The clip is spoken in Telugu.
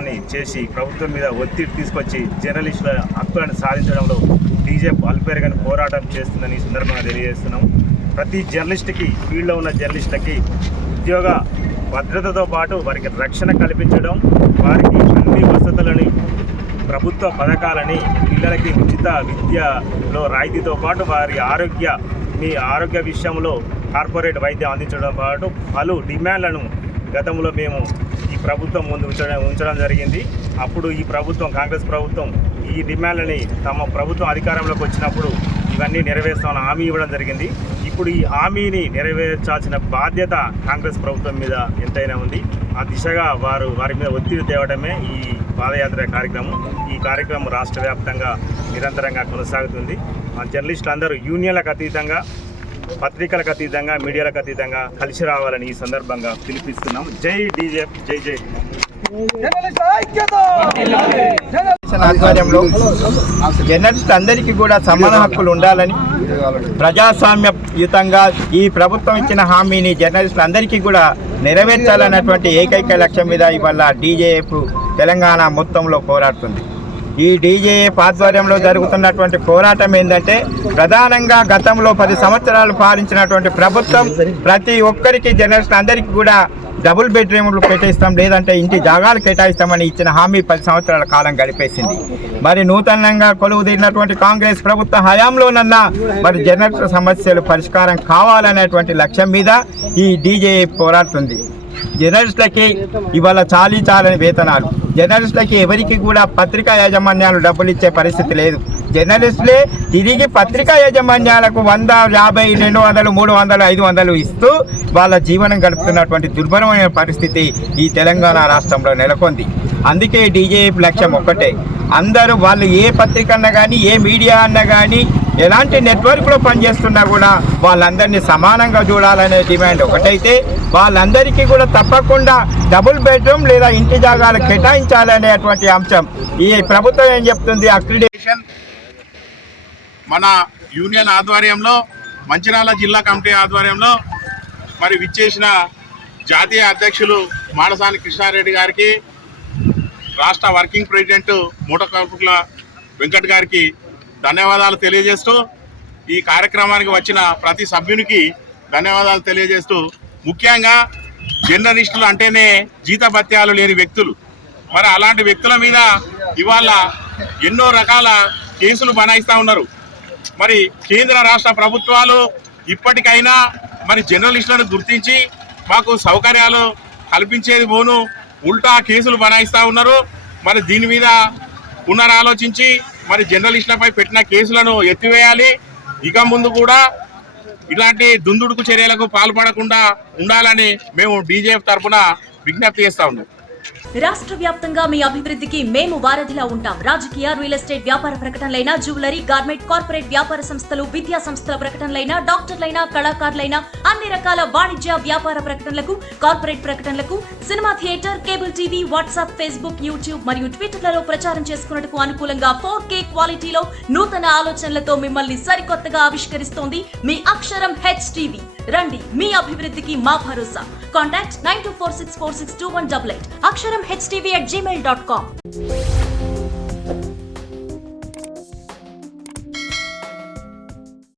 కార్యక్రమాన్ని చేసి ప్రభుత్వం మీద ఒత్తిడి తీసుకొచ్చి జర్నలిస్టుల హక్కులను సాధించడంలో డీజేఎఫ్ అల్పేరుగని పోరాటం చేస్తుందని ఈ సందర్భంగా తెలియజేస్తున్నాం. ప్రతి జర్నలిస్టుకి, ఫీల్డ్లో ఉన్న జర్నలిస్టులకి ఉద్యోగ భద్రతతో పాటు వారికి రక్షణ కల్పించడం, వారికి అన్ని వసతులని, ప్రభుత్వ పథకాలని, పిల్లలకి ఉచిత విద్యలో రాయితీతో పాటు వారి ఆరోగ్య విషయంలో కార్పొరేట్ వైద్యం అందించడం పాటు పలు డిమాండ్లను గతంలో మేము ఈ ప్రభుత్వం ముందు ఉంచడం జరిగింది. అప్పుడు ఈ ప్రభుత్వం, కాంగ్రెస్ ప్రభుత్వం, ఈ డిమాండ్లని తమ ప్రభుత్వం అధికారంలోకి వచ్చినప్పుడు ఇవన్నీ నెరవేర్స్తామని హామీ ఇవ్వడం జరిగింది. ఇప్పుడు ఈ హామీని నెరవేర్చాల్సిన బాధ్యత కాంగ్రెస్ ప్రభుత్వం మీద ఎంతైనా ఉంది. ఆ దిశగా వారి మీద ఒత్తిడి తేవడమే ఈ పాదయాత్ర కార్యక్రమం. ఈ కార్యక్రమం రాష్ట్ర వ్యాప్తంగా నిరంతరంగా కొనసాగుతుంది. మా జర్నలిస్టులు అందరూ యూనియన్లకు అతీతంగా, పత్రికలకు అతీతంగా, మీడియాలకు అతీతంగా కలిసి రావాలని ఈ సందర్భంగా పిలిపిస్తున్నాం. జై డీజేఎఫ్, జై జై. ఆధ్వర్యంలో జర్నలిస్ట్ అందరికీ కూడా సమాన హక్కులు ఉండాలని, ప్రజాస్వామ్యయుతంగా ఈ ప్రభుత్వం ఇచ్చిన హామీని జర్నలిస్టులు అందరికీ కూడా నెరవేర్చాలన్నటువంటి ఏకైక లక్ష్యం మీద ఇవాళ డీజేఎఫ్ తెలంగాణ మొత్తంలో పోరాడుతుంది. ఈ డీజేఎఫ్ ఆధ్వర్యంలో జరుగుతున్నటువంటి పోరాటం ఏంటంటే, ప్రధానంగా గతంలో 10 సంవత్సరాలు పాలించినటువంటి ప్రభుత్వం ప్రతి ఒక్కరికి, జర్నలిస్టులు అందరికీ కూడా డబుల్ బెడ్రూమ్లు కేటాయిస్తాం, లేదంటే ఇంటి జాగాలు కేటాయిస్తామని ఇచ్చిన హామీ 10 సంవత్సరాల కాలం గడిపేసింది. మరి నూతనంగా కొలువు తీరినటువంటి కాంగ్రెస్ ప్రభుత్వ హయాంలోనన్నా మరి జర్నలిస్టుల సమస్యలు పరిష్కారం కావాలనేటువంటి లక్ష్యం మీద ఈ డీజేఎఫ్ పోరాడుతుంది. జర్నలిస్టులకి ఇవాళ చాలని వేతనాలు, జర్నలిస్టులకి ఎవరికి కూడా పత్రికా యాజమాన్యాలు డబ్బులు ఇచ్చే పరిస్థితి లేదు. జర్నలిస్టులే తిరిగి పత్రికా యాజమాన్యాలకు 100, 50, 200, 300, 500 ఇస్తూ వాళ్ళ జీవనం గడుపుతున్నటువంటి దుర్భరమైన పరిస్థితి ఈ తెలంగాణ రాష్ట్రంలో నెలకొంది. అందుకే డీజేఎఫ్ లక్ష్యం ఒక్కటే, అందరూ వాళ్ళు ఏ పత్రిక అన్నా కానీ, ఏ మీడియా అన్నా కానీ, ఎలాంటి నెట్వర్క్లో పనిచేస్తున్నా కూడా వాళ్ళందరినీ సమానంగా చూడాలనే డిమాండ్ ఒకటైతే, వాళ్ళందరికీ కూడా తప్పకుండా డబుల్ బెడ్రూమ్ లేదా ఇంటి జాగాలు కేటాయించాలనేటువంటి అంశం ఈ ప్రభుత్వం ఏం చెప్తుంది. అక్రిడేషన్ మన యూనియన్ ఆధ్వర్యంలో, మంచిర్యాల జిల్లా కమిటీ ఆధ్వర్యంలో మరి విచ్చేసిన జాతీయ అధ్యక్షులు మాడసాని కృష్ణారెడ్డి గారికి, రాష్ట్ర వర్కింగ్ ప్రెసిడెంట్ మూటకల్పుల వెంకట్ గారికి ధన్యవాదాలు తెలియజేస్తూ, ఈ కార్యక్రమానికి వచ్చిన ప్రతి సభ్యునికి ధన్యవాదాలు తెలియజేస్తూ, ముఖ్యంగా జర్నలిస్టులు అంటేనే జీతభత్యాలు లేని వ్యక్తులు. మరి అలాంటి వ్యక్తుల మీద ఇవాళ ఎన్నో రకాల కేసులు బనాయిస్తూ ఉన్నారు. మరి కేంద్ర రాష్ట్ర ప్రభుత్వాలు ఇప్పటికైనా మరి జర్నలిస్టులను గుర్తించి మాకు సౌకర్యాలు కల్పించేది పోను ఉల్టా కేసులు బనాయిస్తూ ఉన్నారు. మరి దీని మీద పునరాలోచించి మరి జర్నలిస్టులపై పెట్టిన కేసులను ఎత్తివేయాలి. ఇక ముందు కూడా ఇలాంటి దుందుడుకు చర్యలకు పాల్పడకుండా ఉండాలని మేము డీజేఎఫ్ తరఫున విజ్ఞప్తి చేస్తా ఉన్నాం. రాష్ట్ర వ్యాప్తంగా మీ అభివృద్ధికి మేము వారధిలా ఉంటాం. రాజకీయ, రియల్ ఎస్టేట్ వ్యాపార ప్రకటనలైన, జ్యువెలరీ, గార్మెంట్, కార్పొరేట్ వ్యాపార సంస్థలు, విద్యా సంస్థల ప్రకటనలైన, డాక్టర్లైన, కళాకారులైన, అన్ని రకాల వాణిజ్య వ్యాపార ప్రకటనలకు, కార్పొరేట్ ప్రకటనలకు, cinema theatre, cable TV, WhatsApp, Facebook, YouTube మరియు ట్విట్టర్లలో ప్రచారం చేసుకున్నట్టుకు అనుకూలంగా 4K క్వాలిటీలో నూతన ఆలోచనలతో మిమ్మల్ని సరికొత్తగా ఆవిష్కరిస్తోంది మీ అక్షరం హెచ్టీవీ. రండి, మీ అభివృద్ధికి మా భరోసా. కాంటాక్ట్ 9246462188 అక్షరం HTV@gmail.com.